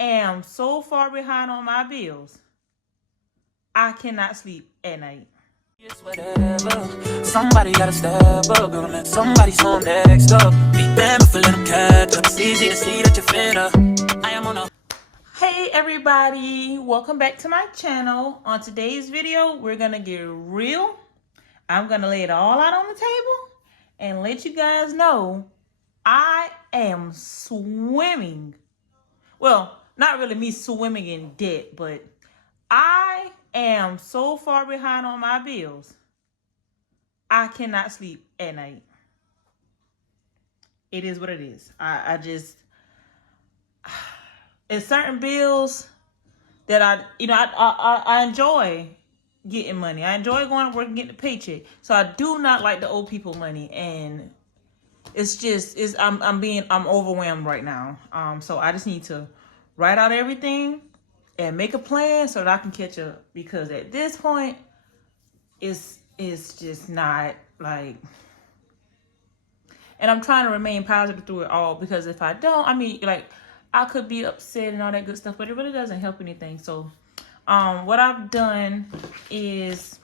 am so far behind on my bills, I cannot sleep at night. It's whatever. Somebody gotta step up, gonna let somebody song next up. Be damned if I let them catch up. It's easy to see that you're fed up. I am on a. Hey everybody, welcome back to my channel. On today's video, we're gonna get real. I'm gonna lay it all out on the table and let you guys know I am swimming. Well, not really me swimming in debt, but I am so far behind on my bills, I cannot sleep at night. It is what it is. I just, it's certain bills that I enjoy getting money. I enjoy going to work and getting a paycheck. So I do not like to owe people money, and I'm overwhelmed right now. So I just need to write out everything and make a plan so that I can catch up, because at this point it's just not like, and I'm trying to remain positive through it all, because if I don't, I could be upset and all that good stuff, but it really doesn't help anything. So what I've done is,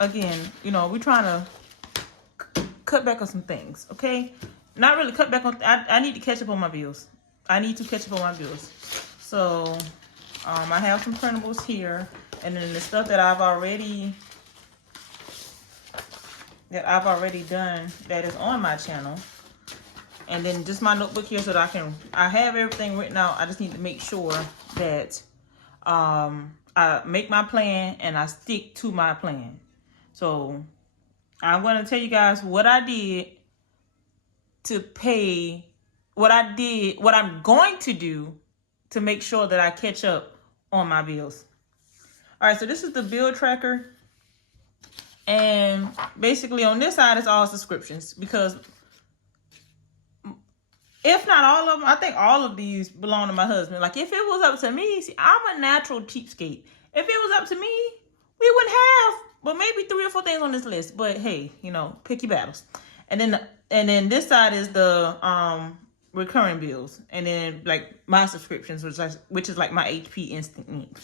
again, we're trying to cut back on some things, okay? Not really cut back on, I need to catch up on my bills. I need to catch up on my bills. So I have some printables here, and then the stuff that I've already done that is on my channel. And then just my notebook here, so that I have everything written out. I just need to make sure that I make my plan and I stick to my plan. So I'm going to tell you guys what I did to pay, what I'm going to do to make sure that I catch up on my bills. All right, so this is the bill tracker. And basically on this side, it's all subscriptions, because if not all of them, I think all of these belong to my husband. Like, if it was up to me, see, I'm a natural cheapskate. If it was up to me, we wouldn't have but maybe 3 or 4 things on this list. But hey, pick your battles. And then this side is the recurring bills, and then like my subscriptions, which is like my HP Instant Ink.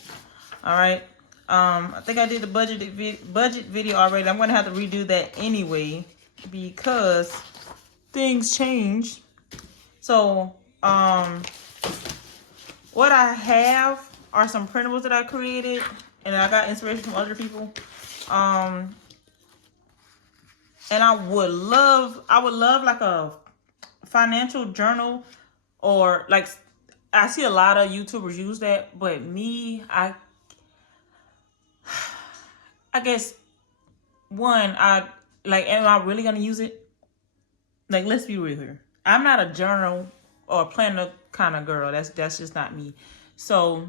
All right. I think I did the budget video already. I'm gonna have to redo that anyway, because things change. So, what I have are some printables that I created, and I got inspiration from other people. And I would love like a financial journal, or like, I see a lot of YouTubers use that, but me, I guess, am I really gonna use it? Like, let's be real here. I'm not a journal or planner kind of girl. That's just not me. So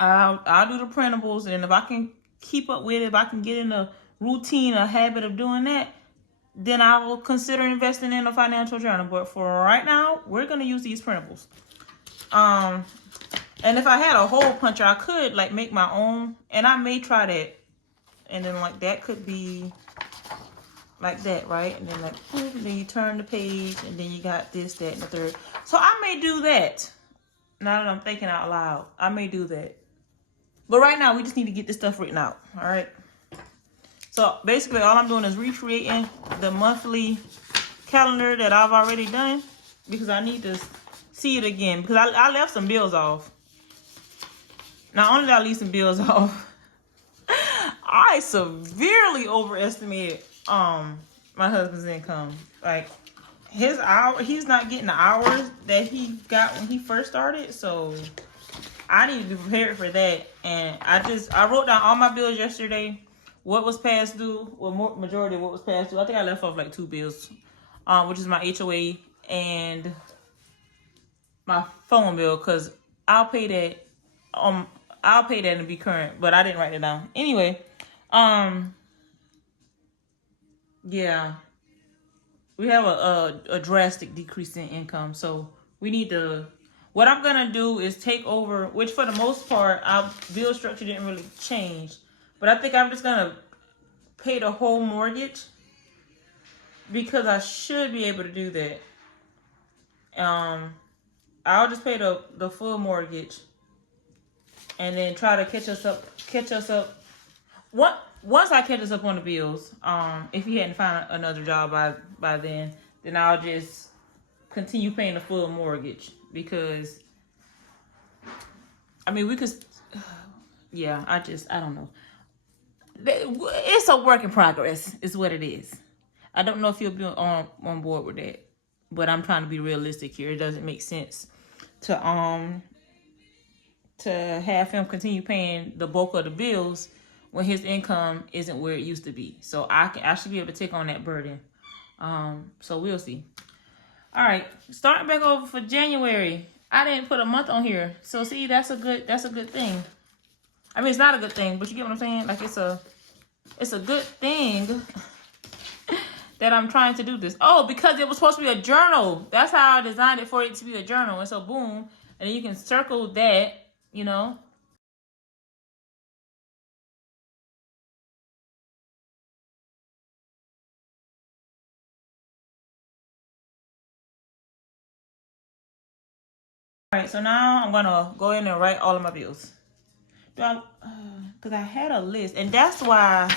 I'll do the printables, and if I can keep up with it, if I can get in a routine, a habit of doing that, then I will consider investing in a financial journal. But for right now, we're gonna use these printables. And if I had a hole puncher, I could like make my own, and I may try that. And then like that could be like that, right? And then like, then you turn the page, and then you got this, that, and the third. So I may do that. Now that I'm thinking out loud, I may do that. But right now, we just need to get this stuff written out, all right? So basically, all I'm doing is recreating the monthly calendar that I've already done, because I need to see it again, because I left some bills off. Not only did I leave some bills off, I severely overestimated my husband's income. Like, he's not getting the hours that he got when he first started, so I need to be prepared for that. And I wrote down all my bills yesterday, what was past due, majority of what was past due. I think I left off like 2 bills, which is my HOA and my phone bill, because I'll pay that and be current, but I didn't write it down. Anyway, yeah, we have a drastic decrease in income, so we need to, what I'm gonna do is take over, which for the most part, our bill structure didn't really change, but I think I'm just gonna pay the whole mortgage, because I should be able to do that. I'll just pay the full mortgage, and then try to catch us up. Once I catch us up on the bills, if he hadn't found another job by then I'll just continue paying the full mortgage, because I mean we could. Yeah, I don't know. It's a work in progress, is what it is. I don't know if you'll be on board with that, but I'm trying to be realistic here. It doesn't make sense to have him continue paying the bulk of the bills when his income isn't where it used to be. So I should be able to take on that burden. So we'll see. All right, starting back over for January. I didn't put a month on here, so see, that's a good thing. I mean, it's not a good thing, but you get what I'm saying. Like it's a good thing that I'm trying to do this. Oh, because it was supposed to be a journal. That's how I designed it, for it to be a journal. And so boom, and then you can circle that, you know. All right, so now I'm gonna go in and write all of my bills. Because I had a list, and that's why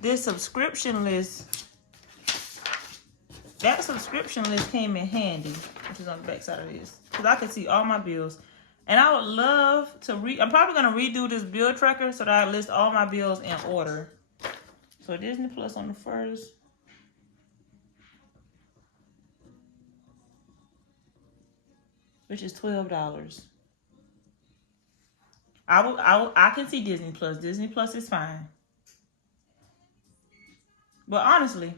this subscription list, that subscription list came in handy, which is on the back side of this, because I can see all my bills. And I would love to I'm probably gonna redo this bill tracker so that I list all my bills in order. So Disney Plus on the first. Which is $12. I can see Disney Plus. Disney Plus is fine. But honestly,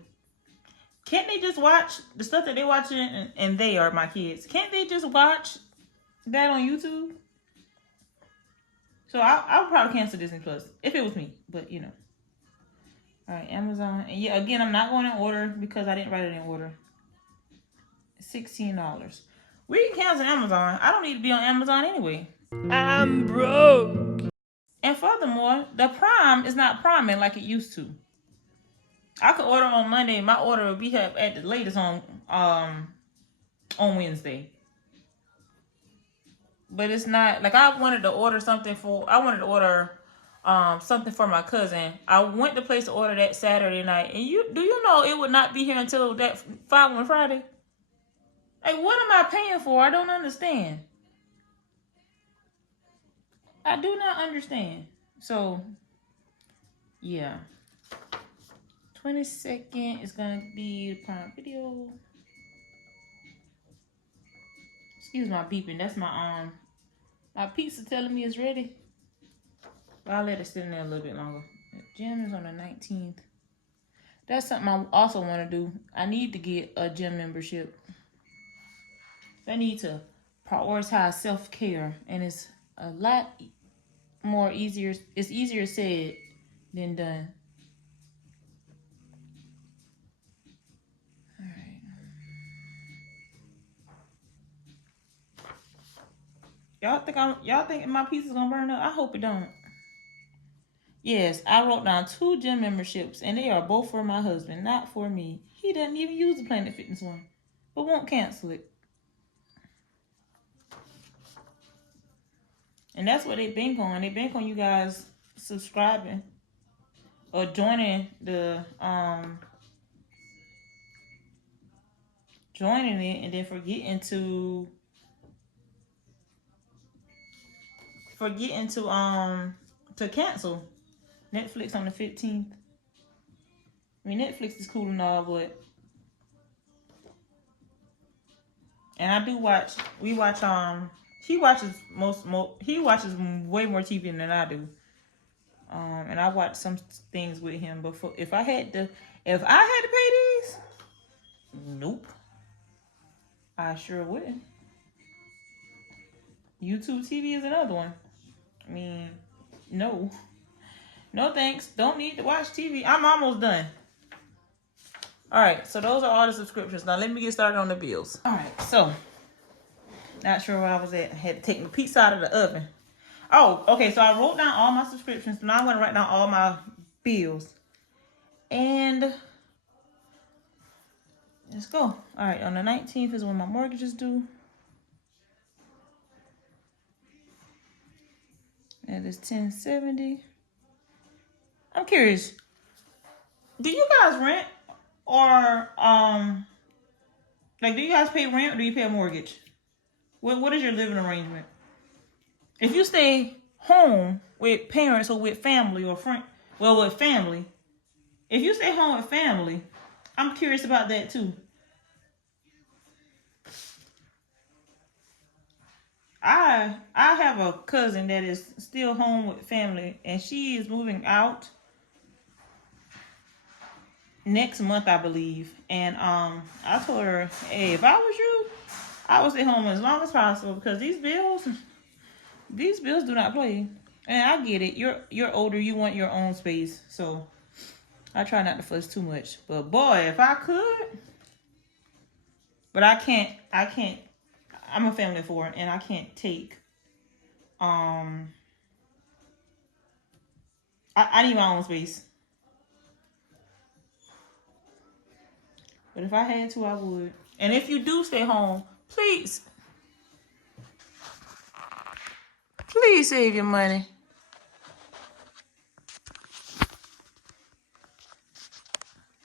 can't they just watch the stuff that they're watching, and they are my kids? Can't they just watch that on YouTube? So I would probably cancel Disney Plus if it was me, but you know. All right, Amazon. And yeah, again, I'm not going in order because I didn't write it in order. $16. We can cancel Amazon. I don't need to be on Amazon anyway. I'm broke. And furthermore, the Prime is not priming like it used to. I could order on Monday. My order will be at the latest on Wednesday. But it's not like I wanted to order something for something for my cousin. I went to place to order that Saturday night, and do you know it would not be here until that following Friday? Like, what am I paying for? I don't understand. I do not understand. So, yeah. 22nd is gonna be the Prime Video. Excuse my beeping. That's my pizza telling me it's ready. But I'll let it sit in there a little bit longer. Gym is on the 19th. That's something I also want to do. I need to get a gym membership. I need to prioritize self-care, and it's a lot more easier. It's easier said than done. All right. Y'all think my pizza's gonna burn up? I hope it don't. Yes, I wrote down 2 gym memberships, and they are both for my husband, not for me. He doesn't even use the Planet Fitness one, but won't cancel it. And that's what they bank on. They bank on you guys subscribing or joining it, and then forgetting to cancel. Netflix on the 15th. I mean, Netflix is cool and all, but and I do watch. He watches he watches way more TV than I do. And I watch some things with him. But if I had to pay these, nope. I sure wouldn't. YouTube TV is another one. I mean, no. No thanks. Don't need to watch TV. I'm almost done. All right, so those are all the subscriptions. Now let me get started on the bills. All right, so not sure where I was at. I had to take the pizza out of the oven. Oh, okay, so I wrote down all my subscriptions. Now I'm going to write down all my bills. And let's go. All right, on the 19th is when my mortgage is due. is $10.70. I'm curious. Do you guys rent or like do you guys pay rent or do you pay a mortgage? What is your living arrangement? If you stay home with parents or with family or friend, well, with family. If you stay home with family, I'm curious about that too. I have a cousin that is still home with family, and she is moving out next month, I believe. And I told her, hey, if I was you, I would stay home as long as possible because these bills do not play. And I get it. You're older, you want your own space, so I try not to fuss too much. But boy, if I could, but I can't. I'm a family of 4, and I can't take. I need my own space. But if I had to, I would. And if you do stay home, please save your money.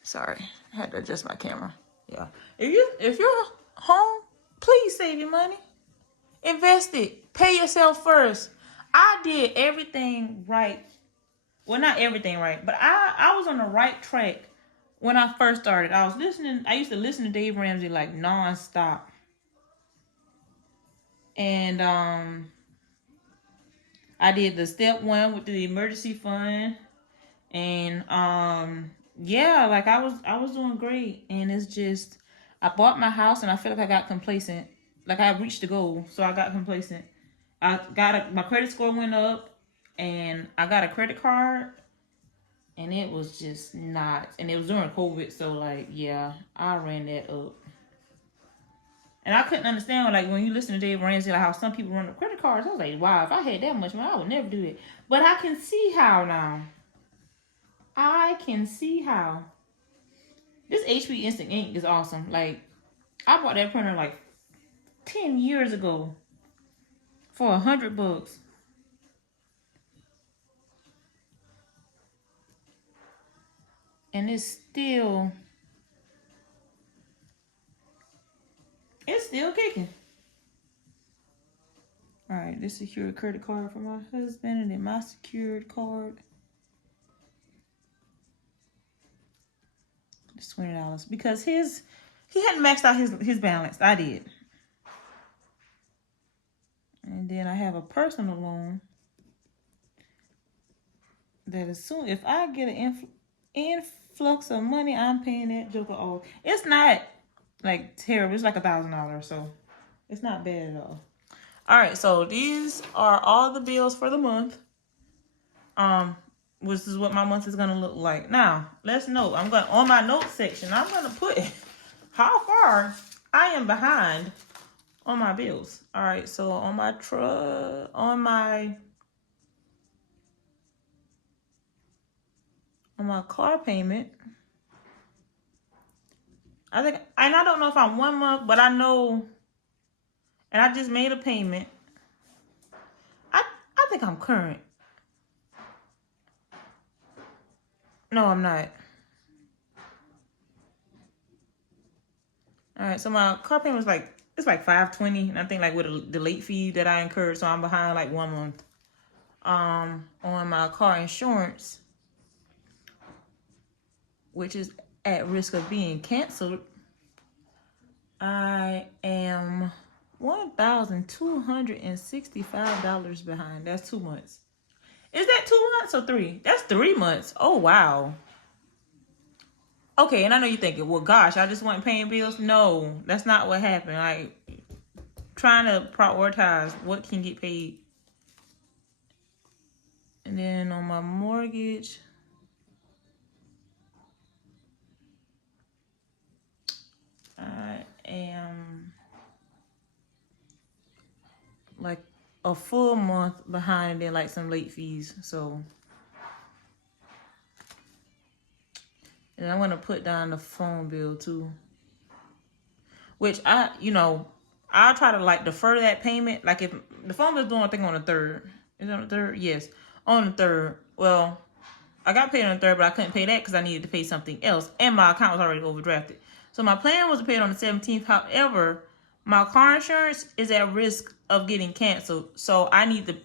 Sorry, I had to adjust my camera. Yeah. If you're home, please save your money. Invest it. Pay yourself first. I did everything right. Well, not everything right, but I was on the right track when I first started. I used to listen to Dave Ramsey like nonstop. And I did the step 1 with the emergency fund. And yeah, like I was doing great. And it's just I bought my house and I feel like I got complacent. Like I reached the goal, so I got complacent. My credit score went up, and I got a credit card, and it was just not. And it was during COVID, so like yeah, I ran that up. And I couldn't understand like when you listen to Dave Ramsey, like how some people run the credit cards. I was like, wow, if I had that much money, I would never do it. But I can see how now. I can see how. This HP Instant Ink is awesome. Like I bought that printer like 10 years ago for $100. And it's still kicking. All right, this secured credit card for my husband, and then my secured card. It's $20 because he hadn't maxed out his balance. I did. And then I have a personal loan that as soon if I get an influx of money, I'm paying that joker off. It's not like terrible. It's like $1,000, so it's not bad at all. All right, so these are all the bills for the month. Which is what my month is gonna look like. Now, let's note. On my notes section, I'm gonna put how far I am behind on my bills. All right, so on my car payment, I think, and I don't know if I'm 1 month, but I know, and I just made a payment. I think I'm current. No, I'm not. All right, so my car payment was it's like $520, and I think like with the late fee that I incurred, so I'm behind like 1 month. On my car insurance, which is at risk of being canceled, I am $1,265 behind. That's 2 months. Is that 2 months or 3? That's 3 months. Oh, wow. Okay, and I know you're thinking, well, gosh, I just wasn't paying bills. No, that's not what happened. Like, trying to prioritize what can get paid. And then on my mortgage, I am like a full month behind, and then like some late fees. So, and I want to put down the phone bill too, which I'll try to like defer that payment. Like if the phone bill's due, I think on the 3rd, Is it on the 3rd? Yes, on the 3rd. Well, I got paid on the 3rd, but I couldn't pay that because I needed to pay something else, and my account was already overdrafted. So my plan was to pay it on the 17th. However, my car insurance is at risk of getting canceled, so I need to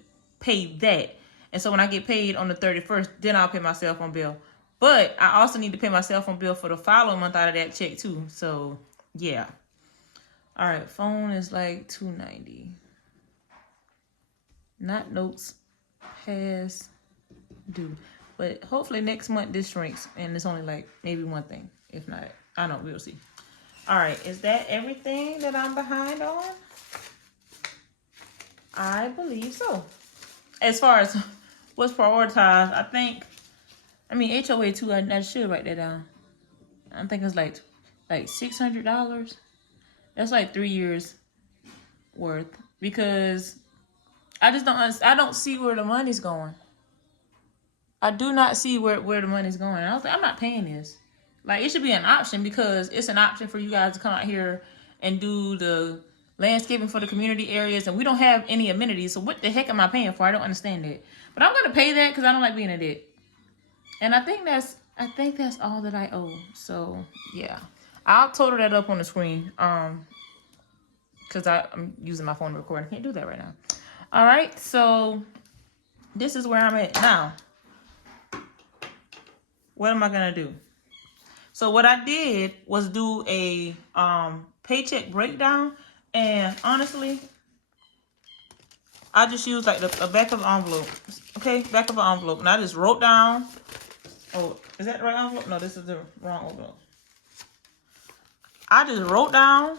pay that. And so when I get paid on the 31st, then I'll pay my cell phone bill. But I also need to pay my cell phone bill for the following month out of that check too. So yeah. All right, phone is like $290. Not notes, past due. But hopefully next month this shrinks and it's only like maybe one thing. If not, I don't know, we'll see. All right, is that everything that I'm behind on? I believe so. As far as what's prioritized, I mean HOA too, I should write that down. I think it's like $600. That's like 3 years worth, because I don't see where the money's going. I do not see where the money's going. I was like, I'm not paying this. Like, it should be an option, because it's an option for you guys to come out here and do the landscaping for the community areas, and we don't have any amenities. So what the heck am I paying for? I don't understand that. But I'm gonna pay that because I don't like being in debt. And I think that's all that I owe. So yeah, I'll total that up on the screen. Because I'm using my phone to record. I can't do that right now. All right, so this is where I'm at now. What am I gonna do? So what I did was do a paycheck breakdown, and honestly, I just used like a back of an envelope. Okay, back of an envelope, and I just wrote down. Oh, is that the right envelope? No, this is the wrong envelope. I just wrote down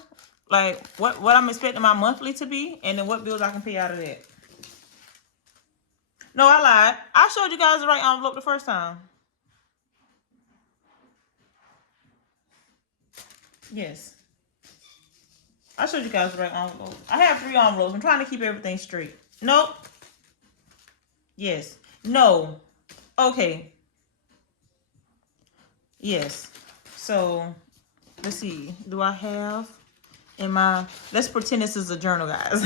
like what I'm expecting my monthly to be, and then what bills I can pay out of that. No, I lied. I showed you guys the right envelope the first time. Yes. I showed you guys the right envelope. I have 3 envelopes. I'm trying to keep everything straight. Nope. Yes. No. Okay. Yes. So, let's see. Do I have in my... Let's pretend this is a journal, guys.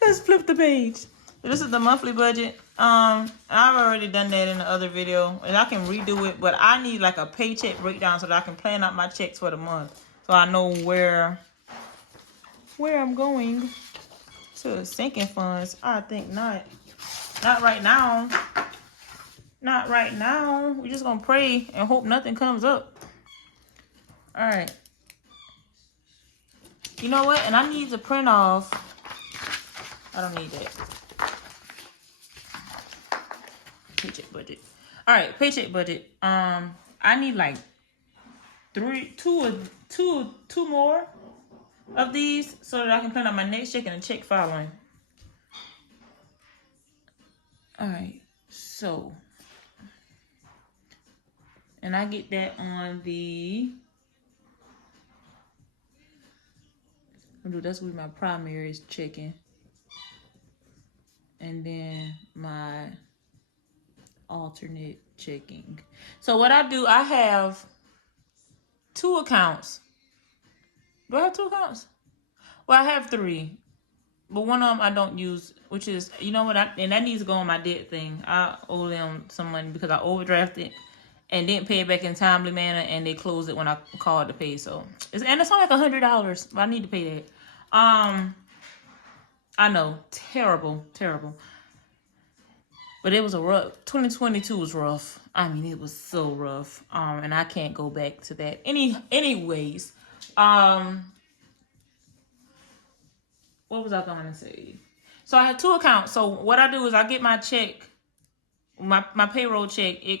Let's flip the page. This is the monthly budget. I've already done that in the other video, and I can redo it, but I need like a paycheck breakdown so that I can plan out my checks for the month, so I know where I'm going. To sinking funds. I think not right now. Not right now. We're just gonna pray and hope nothing comes up. All right. You know what? And I need to print off. I don't need that. Paycheck budget. All right, paycheck budget. I need like two more of these so that I can plan out my next check and the check following. All right, so, and I get that on the. That's with my primary is checking, and then my alternate checking. So what I do, I have 2 accounts. Do I have 2 accounts? Well, I have 3, but one of them I don't use, which is, you know what, and that needs to go on my debt thing. I owe them some money because I overdrafted and didn't pay it back in timely manner, and they closed it when I called to pay. So it's only like $100, but I need to pay that. I know, terrible. But it was a rough, 2022 was rough. I mean, it was so rough. And I can't go back to that. Anyways, what was I going to say? So I had 2 accounts. So what I do is I get my check, my payroll check. It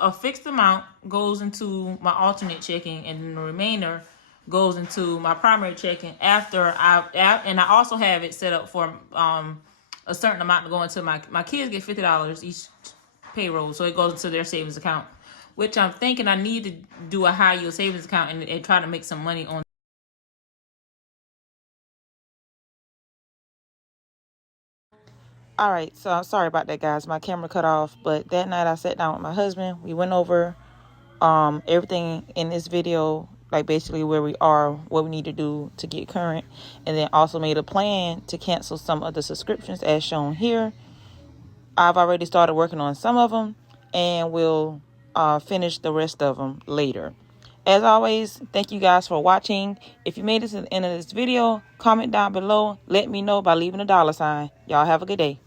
a fixed amount goes into my alternate checking, and the remainder goes into my primary checking after and I also have it set up for a certain amount to go into my kids get $50 each payroll, so it goes into their savings account, which I'm thinking I need to do a high yield savings account and try to make some money on. All right, so I'm sorry about that, guys. My camera cut off, but that night I sat down with my husband. We went over everything in this video, like basically where we are, what we need to do to get current, and then also made a plan to cancel some of the subscriptions as shown here. I've already started working on some of them, and we'll finish the rest of them later. As always, thank you guys for watching. If you made it to the end of this video, comment down below. Let me know by leaving a $sign. Y'all have a good day.